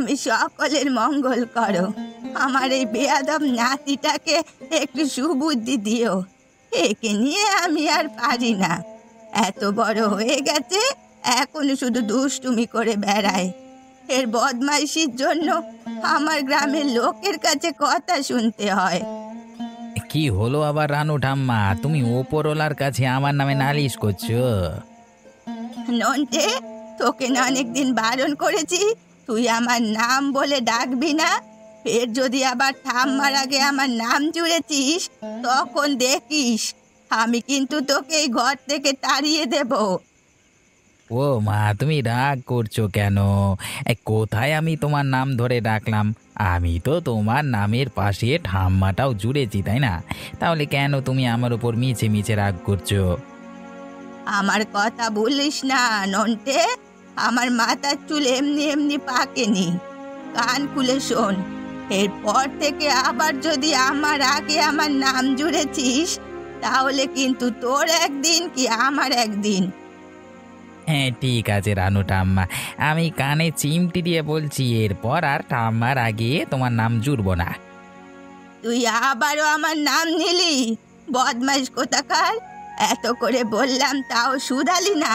তুমি সকলের মঙ্গল করো। আমার এই বেয়াদব নাতিটাকে একটু সুবুদ্ধি দিও। একে নিয়ে আমি আর পারি না। এত বড় হয়ে গেছে, এখনো শুধু দুষ্টুমি করে বেড়ায়। এর বদমাইশির জন্য আমার গ্রামের লোকের কাছে কথা শুনতে হয়। কি হলো আবার রানু ঠাম্মা, তুমি ওপরওয়ালার কাছে আমার নামে নালিশ করছো? নন্টে, তোকে না অনেকদিন বারণ করেছি তুই আমার নাম বলে ডাকবি না। ফের যদি আবার ঠাম্মার আগে আমার নাম জুড়েছিস, তখন দেখিস আমি কিন্তু তোকে এই ঘর থেকে তাড়িয়ে দেব। ও মা, তুমি রাগ করছো কেন? কোথায় আমি তোমার নাম ধরে ডাকলাম? আমি তো তোমার নামের পাশে ঠাম্মাটাও জুড়েছি, তাই না? তাহলে কেন তুমি আমার উপর মিছে মিছে রাগ করছো? আমার কথা বলিস না নন্টে, আমার মাথার চুল এমনি এমনি পাকেনি। কান খুলে শোন, এরপর থেকে আবার যদি আমার আগে আমার নাম জুড়েছিস, তাহলে কিন্তু তোর একদিন কি আমার একদিন। হ্যাঁ ঠিক আছে রানু ঠাম্মা, আমি কানে চিমটি দিয়ে বলছি, এরপর আর ঠাম্মার আগে তোমার নাম জুড়বো না। তুই আবারও আমার নাম নিলি? বদমাইশ কোথাকার! এত করে বললাম তাও শুধালি না।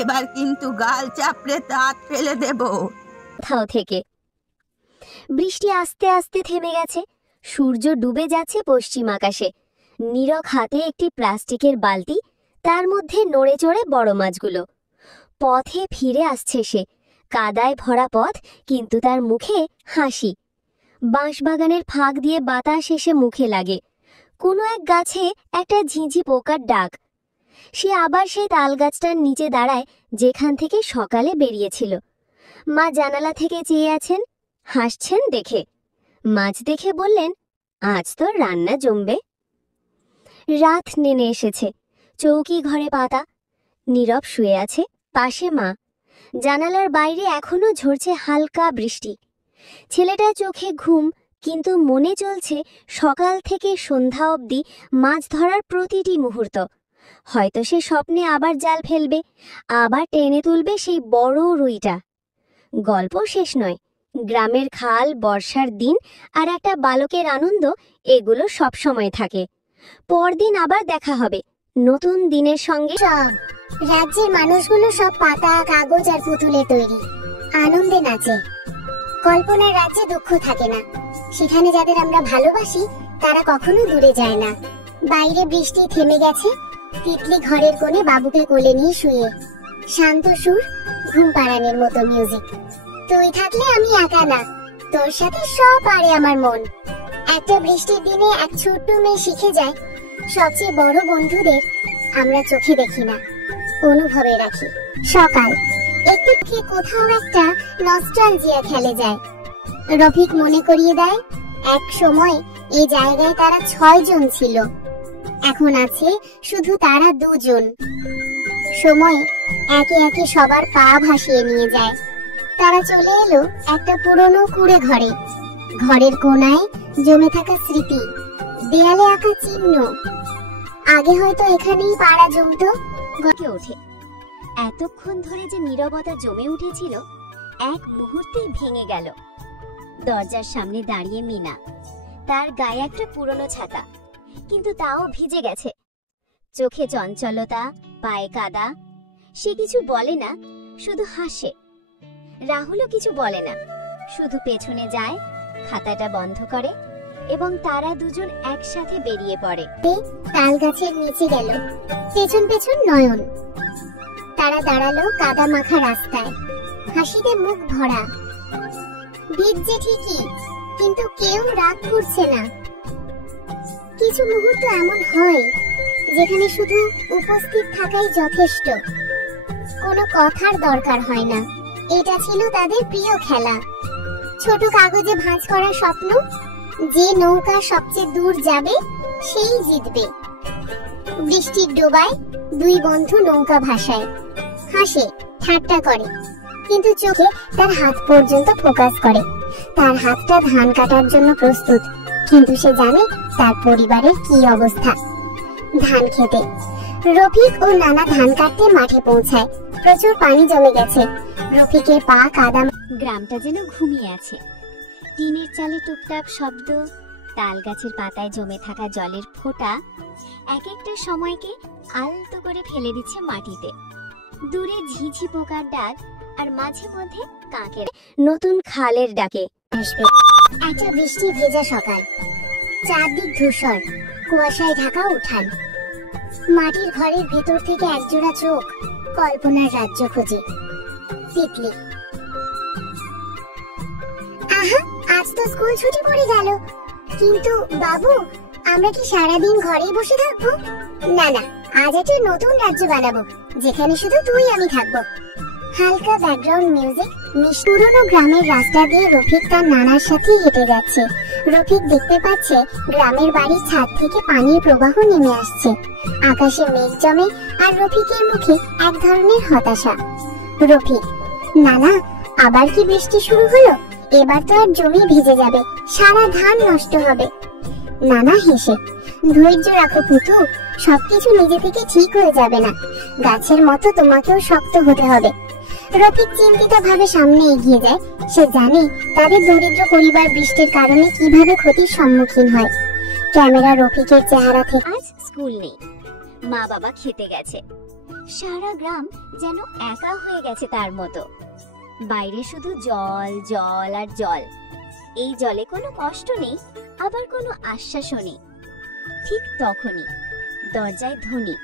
এবার কিন্তু গাল চাপড়ে দাঁত ফেলে দেব। কোথাও থেকে বৃষ্টি আস্তে আস্তে থেমে গেছে। সূর্য ডুবে যাচ্ছে পশ্চিম আকাশে। নীরব হাতে একটি প্লাস্টিকের বালতি, তার মধ্যে নড়ে চড়ে বড় মাছগুলো। পথে ফিরে আসছে সে। কাদায় ভরা পথ, কিন্তু তার মুখে হাসি। বাঁশবাগানের ফাঁক দিয়ে বাতাস এসে মুখে লাগে। কোনো এক গাছে একটা ঝিঁঝি পোকার ডাক। সে আবার সেই তাল গাছটার নিচে দাঁড়ায়, যেখান থেকে সকালে বেরিয়েছিল। মা জানালা থেকে চেয়ে আছেন, হাসছেন দেখে। মাছ দেখে বললেন, আজ তো রান্না জমবে। রাত নেমে এসেছে। চৌকি ঘরে পাতা। নীরব শুয়ে আছে, পাশে মা। জানালার বাইরে এখনো ঝরছে হালকা বৃষ্টি। ছেলেটার চোখে ঘুম, কিন্তু মনে চলছে সকাল থেকে সন্ধ্যা অবধি মাছ ধরার প্রতিটি মুহূর্ত। হয়তো সে স্বপ্নে আবার জাল ফেলবে, আবার টেনে তুলবে সেই বড় রুইটা। গল্প শেষ নয়। গ্রামের খাল, বর্ষার দিন আর একটা বালকের আনন্দ, এগুলো সব সময় থাকে। পরদিন আবার দেখা হবে নতুন দিনের সঙ্গে। রাজ্যের মানুষগুলো সব পাতা, কাগজ আর পুতুলে তৈরি। আনন্দে নাচে। কল্পনার রাজ্যে দুঃখ থাকে না। সেখানে যাদের আমরা ভালোবাসি, তারা কখনো দূরে যায় না। বাইরে বৃষ্টি থেমে গেছে। তিতলি ঘরের কোণে বাবুকে কোলে নিয়ে শুয়ে। শান্ত সুর, ঘুম পাড়ানোর মতো মিউজিক। তুই থাকলে আমি একা না, তোর সাথে সব পারে আমার মন। একটা বৃষ্টির দিনে এক ছোট্ট মেয়ে শিখে যায়, সবচেয়ে বড় বন্ধুদের আমরা চোখে দেখি না, অনুভবে রাখি। সকাল একটু কোথাও একটা নস্টালজিয়া খেলে যায়। রফিক মনে করিয়ে দেয়, এক সময় এই জায়গায় তারা 6 জন ছিল, এখন আছে শুধু তারা 2 জন। সময় একে একে সবার পা ভাসিয়ে নিয়ে যায়। তারা চলে এলো একটা পুরনো কুড়ে ঘরে। ঘরের কোণায় জমে থাকা স্মৃতি, দেয়ালে আঁকা চিহ্ন। আগে হয়তো এখানেই পাড়া জমতো। গকে ওঠে। এতক্ষণ ধরে যে নীরবতা জমে উঠেছিল, এক মুহূর্তেই ভেঙে গেল। দরজার সামনে দাঁড়িয়ে মিনা। তার গায়ে একটা পুরনো ছাতা, কিন্তু তাও ভিজে গেছে। চোখে চঞ্চলতা, পায়ে কাদা। সে কিছু বলে না, শুধু হাসে। রাহুলও কিছু বলে না, শুধু পেছনে যায়, খাতাটা বন্ধ করে, এবং তারা দুজন একসাথে বেরিয়ে পড়ে। তাল গাছের নিচে গেল, পেছন পেছন নয়ন। তারা দাঁড়ালো কাদা মাখা রাস্তায়, হাসিতে মুখ ভরা। ভিজছে ঠিকই, কিন্তু কেউ রাগ করছে না। কিছু মুহূর্ত এমন হয় যেখানে শুধু উপস্থিত থাকাই যথেষ্ট, কোনো কথার দরকার হয় না। এটা ছিল তাদের প্রিয় খেলা। ছোট কাগজে ভাঁজ করা স্বপ্ন, যে নৌকা সবচেয়ে দূর যাবে সেই জিতবে। বৃষ্টির ডোবায় 2 বন্ধু নৌকা ভাসায়, হাসে, ঠাট্টা করে, কিন্তু চোখে তার হাত পর্যন্ত ফোকাস করে। তার হাতটা ধান কাটার জন্য প্রস্তুত, কিন্তু সে জানে তার পরিবারের কি অবস্থা। ধান খেতে রফিক ও নানা ধান কাটতে মাঠে পৌঁছায়। প্রচুর পানি জমে গেছে। রফিকের পা কাদা গ্রামটা যেন ঘুমিয়ে আছে। টিনের চালে টুকটাক শব্দ, তাল গাছের পাতায় জমে থাকা জলের ফোঁটা এক একটা সময়কে আলতো করে ফেলে দিচ্ছে মাটিতে। দূরে ঝিঝি পোকার ডাক, আর মাঝে মধ্যে কাকের নতুন খালের ডাকে আসবে। একটা বৃষ্টি ভেজা সকাল, চারদিক ধূসর, কুয়াশায় ঢাকা উঠান। মাটির ঘরের ভেতর থেকে একজোড়া চোখ কল্পনার রাজ্য খোঁজে। তিতলি। আহা, আজ তো স্কুল ছুটি পড়ে গেল, কিন্তু বাবু আমরা কি সারাদিন ঘরেই বসে থাকবো? না না, আজ একটা নতুন রাজ্য বানাবো যেখানে শুধু তুই আমি থাকবো। হালকা ব্যাকগ্রাউন্ড মিউজিক। পুরনো গ্রামের রাস্তা দিয়ে রফিক তার নানার সাথে হেঁটে যাচ্ছে। রফিক দেখতে পাচ্ছে গ্রামের বাড়ির ছাদ থেকে পানির প্রবাহ নেমে আসছে। আকাশে মেঘ জমে আর রফিকের মুখে এক ধরনের হতাশা। রফিক, নানা আবার কি বৃষ্টি শুরু হলো? এবার তো আর জমি ভিজে যাবে, সারা ধান নষ্ট হবে। নানা হেসে, ধৈর্য রাখো পুতু, সবকিছু নিজে থেকে ঠিক হয়ে যাবে না। গাছের মতো তোমাকেও শক্ত হতে হবে। রফিক চিন্তিত ভাবে সামনে এগিয়ে যায়। সে জানে তাদের দরিদ্র পরিবার বৃষ্টির কারণে কিভাবে ক্ষতির সম্মুখীন হয়। ক্যামেরা রফিকের চেহারা থেকে। আজ স্কুল নেই, মা বাবা খেতে গেছে। সারা গ্রাম যেন একা হয়ে গেছে তার মতো। বাইরে শুধু জল জল আর জল। এই জলে কোনো কষ্ট নেই, আবার কোনো আশ্বাসও নেই। ঠিক তখনই দরজায় ধ্বনি,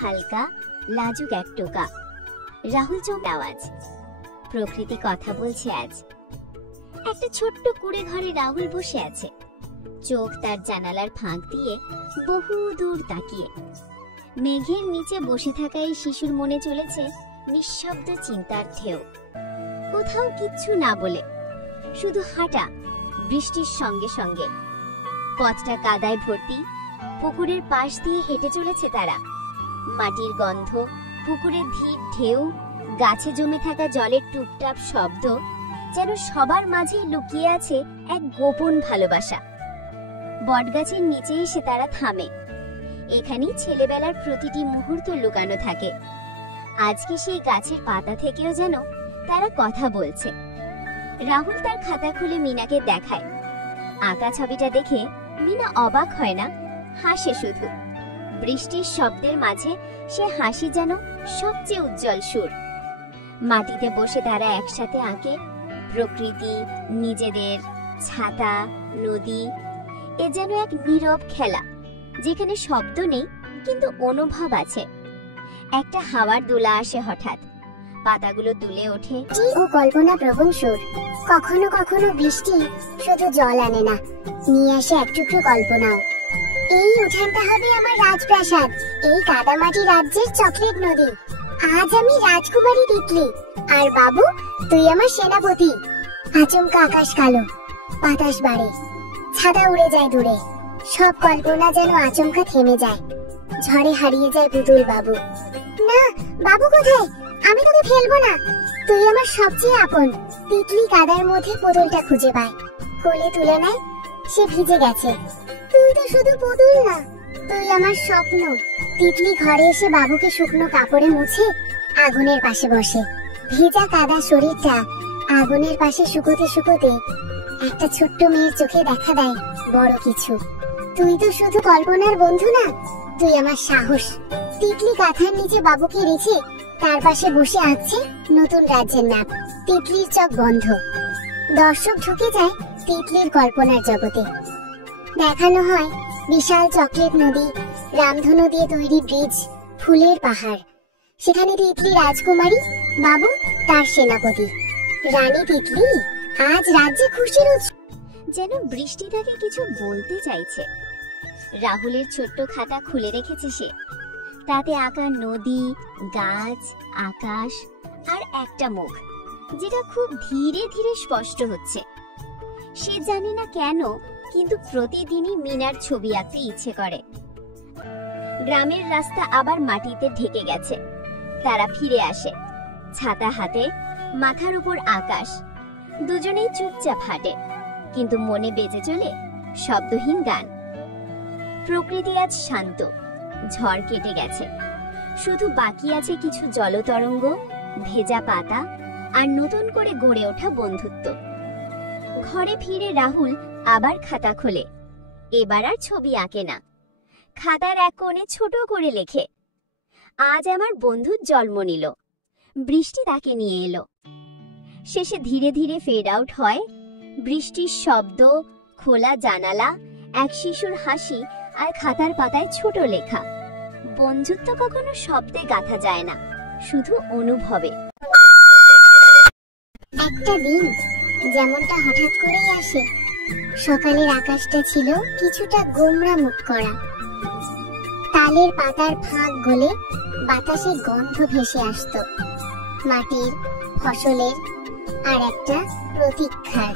হালকা লাজুক এক টোকা। রাহুল চোখ আওয়াজ। প্রকৃতি কথা বলছে আজ। একটা ছোট্ট কুড়ে ঘরে রাহুল বসে আছে, চোখ তার জানালার ফাঁক দিয়ে বহু দূর তাকিয়ে। মেঘের নিচে বসে থাকা এই শিশুর মনে চলেছে নিঃশব্দ চিন্তার ঢেউ। কোথাও কিচ্ছু না বলে, শুধু হাঁটা বৃষ্টির সঙ্গে সঙ্গে। পথটা কাদায় ভর্তি, পুকুরের পাশ দিয়ে হেঁটে চলেছে তারা। মাটির গন্ধ, পুকুরের ধীর ঢেউ, গাছে জমে থাকা জলের টুপটাপ শব্দ, যেন সবার মাঝে লুকিয়ে আছে এক গোপন ভালোবাসা। বটগাছের নিচে এসে তারা থামে। এখানেই ছেলেবেলার প্রতিটি মুহূর্ত লুকানো থাকে। আজকে সেই গাছের পাতা থেকেও যেন তারা কথা বলছে। রাহুল তার খাতা খুলে মিনাকে দেখায়। আঁকা ছবিটা দেখে মিনা অবাক হয় না, হাসে শুধু। বৃষ্টির শব্দের মাঝে সে হাসি যেন সবচেয়ে উজ্জ্বল সুর। মাটিতে বসে তারা একসাথে আঁকে প্রকৃতি, নিজেদের, ছাতা, নদী। এ যেন এক নীরব খেলা, যেখানে শব্দ নেই কিন্তু অনুভব আছে। একটা হাওয়ার দোলা আসে হঠাৎ, পাতাগুলো দুলে ওঠে। ও কল্পনা প্রবণ সুর। কখনো কখনো বৃষ্টি শুধু জল আনে না, নিয়ে আসে এক টুকরো কল্পনাও। এই উঠানটা হবে আমার রাজপ্রাসাদ, এই কাদামাটি রাজ্যের চকলেট নদী। আজ আমি রাজকুমারী তিতলি, আর বাবু তুই আমার সেনাপতি। আচমকা আকাশ কালো, বাতাস বাড়ে, ছাতা উড়ে যায় দূরে। সব কল্পনা যেন আচমকা থেমে যায়। ঝড়ে হারিয়ে যায় পুতুল বাবু। না, বাবু কোথায়? আমি তোকে ফেলবো না, তুই আমার সবচেয়ে আপন। তিতলি কাদার মধ্যে পুতুলটা খুঁজে পায়, কোলে তুলে নেয়। সে ভিজে গেছে। তুই তো শুধু পুতুল না, তুই আমার স্বপ্ন। তিতলি ঘরে এসে বাবুকে শুকনো কাপড়ে মুছে আগুনের পাশে বসে। ভেজা কাদা শরীরটা আগুনের পাশে শুকোতে শুকোতে একটা ছোট্ট মেয়ের চোখে দেখা দেয় বড় কিছু। তুই তো শুধু কল্পনার বন্ধু না, তুই আমার সাহস। তিতলি কাঁথার নিচে বাবুকে রেখে তার পাশে বসে আঁকছে নতুন রাজ্যের ম্যাপ। তিতলির চোখ বন্ধ। দর্শক ঢুকে যায় তিতলির কল্পনার জগতে। দেখানো হয় বিশাল চকলেট নদী, রামধনু দিয়ে তৈরি ব্রিজ, ফুলের পাহাড়। সেখানে তিতলি রাজকুমারী, বাবু তার সেনাপতি। রানী তিতলি আজ রাজ্যে খুশির উৎসব। যেন বৃষ্টি তাকে কিছু বলতে চাইছে। রাহুলের ছোট্ট খাতা খুলে রেখেছে সে। তাতে আঁকা নদী, গাছ, আকাশ আর একটা মুখ, যেটা খুব ধীরে ধীরে স্পষ্ট হচ্ছে। সে জানে না কেন, কিন্তু প্রতিদিনই মিনার ছবি আঁকতে ইচ্ছে করে। গ্রামের রাস্তা আবার মাটিতে ঢেকে গেছে। তারা ফিরে আসে, ছাতা হাতে, মাথার উপর আকাশ। দুজনেই চুপচাপ হাঁটে, কিন্তু মনে বেজে চলে শব্দহীন গান। প্রকৃতি আজ শান্ত, ঝড় কেটে গেছে। শুধু বাকি আছে কিছু জলতরঙ্গ, ভেজা পাতা আর নতুন করে গড়ে ওঠা বন্ধুত্ব। ঘরে ফিরে রাহুল আবার খাতা খোলে। এবার আর ছবি আঁকে না, খাতার এক কোণে ছোট করে লেখে, আজ আমার বন্ধুর জন্ম নিল। বৃষ্টি তাকে নিয়ে এলো। শেষে ধীরে ধীরে ফেড আউট হয় বৃষ্টির শব্দ, খোলা জানালা, এক শিশুর হাসি আর খাতার পাতায় ছোট লেখা। বন্ধুত্ব কখনো শব্দে গাঁথা যায় না, শুধু অনুভবে। একটা দিন যেমনটা হঠাৎ করেই আসে। সকালের আকাশটা ছিল কিছুটা গোমড়া মুখ করা। তালের পাতার ফাঁক গলে বাতাসে গন্ধ ভেসে আসতো, মাটির, ফসলের আর একটা প্রতীক্ষার।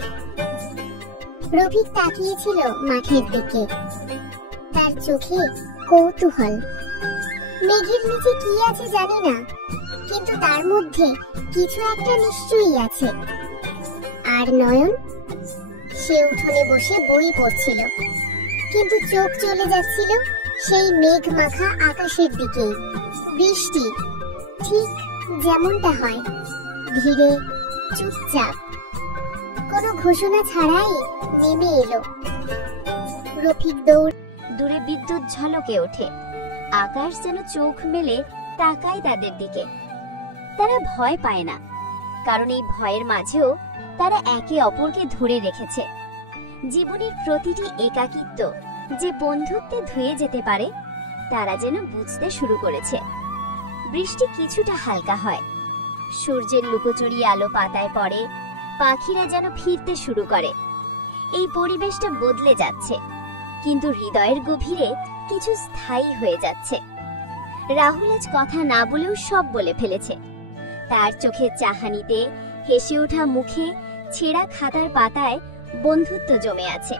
রফিক তাকিয়েছিল মাঠের দিকে, তার চোখে কৌতূহল। মেঘের নিচে কি আছে জানি না, কিন্তু তার মধ্যে কিছু একটা নিশ্চয়ই আছে। আর নয়ন, সে উঠোনে বসে বই পড়ছিল, কিন্তু চোখ চলে যাচ্ছিল সেই মেঘ মাখা আকাশের দিকে। বৃষ্টি ঠিক যেমনটা হয়, ধীরে চুপচাপ, কোনো ঘোষণা ছাড়াই নেমে এলো। রফিক দূরে বিদ্যুৎ ঝলকে ওঠে। আকাশ যেন চোখ মেলে তাকায় তাদের দিকে। তারা ভয় পায় না, কারণ এই ভয়ের মাঝেও তারা একে অপরকে ধরে রেখেছে। জীবনের প্রতিটি একাকিত্ব যে বন্ধুত্বে ধুয়ে যেতে পারে, তারা যেন বুঝতে শুরু করেছে। বৃষ্টি কিছুটা হালকা হয়, সূর্যের লুকোচুরি আলো পাতায় পড়ে, পাখিরা যেন ফিরতে শুরু করে। এই পরিবেশটা বদলে যাচ্ছে, কিন্তু হৃদয়ের গভীরে কিছু স্থায়ী হয়ে যাচ্ছে। রাহুল আজ কথা না বলেও সব বলে ফেলেছে। তার চোখের চাহানিতে, হেসে ওঠা মুখে, ছেঁড়া খাতার পাতায় বন্ধুত্ব জমে আছে।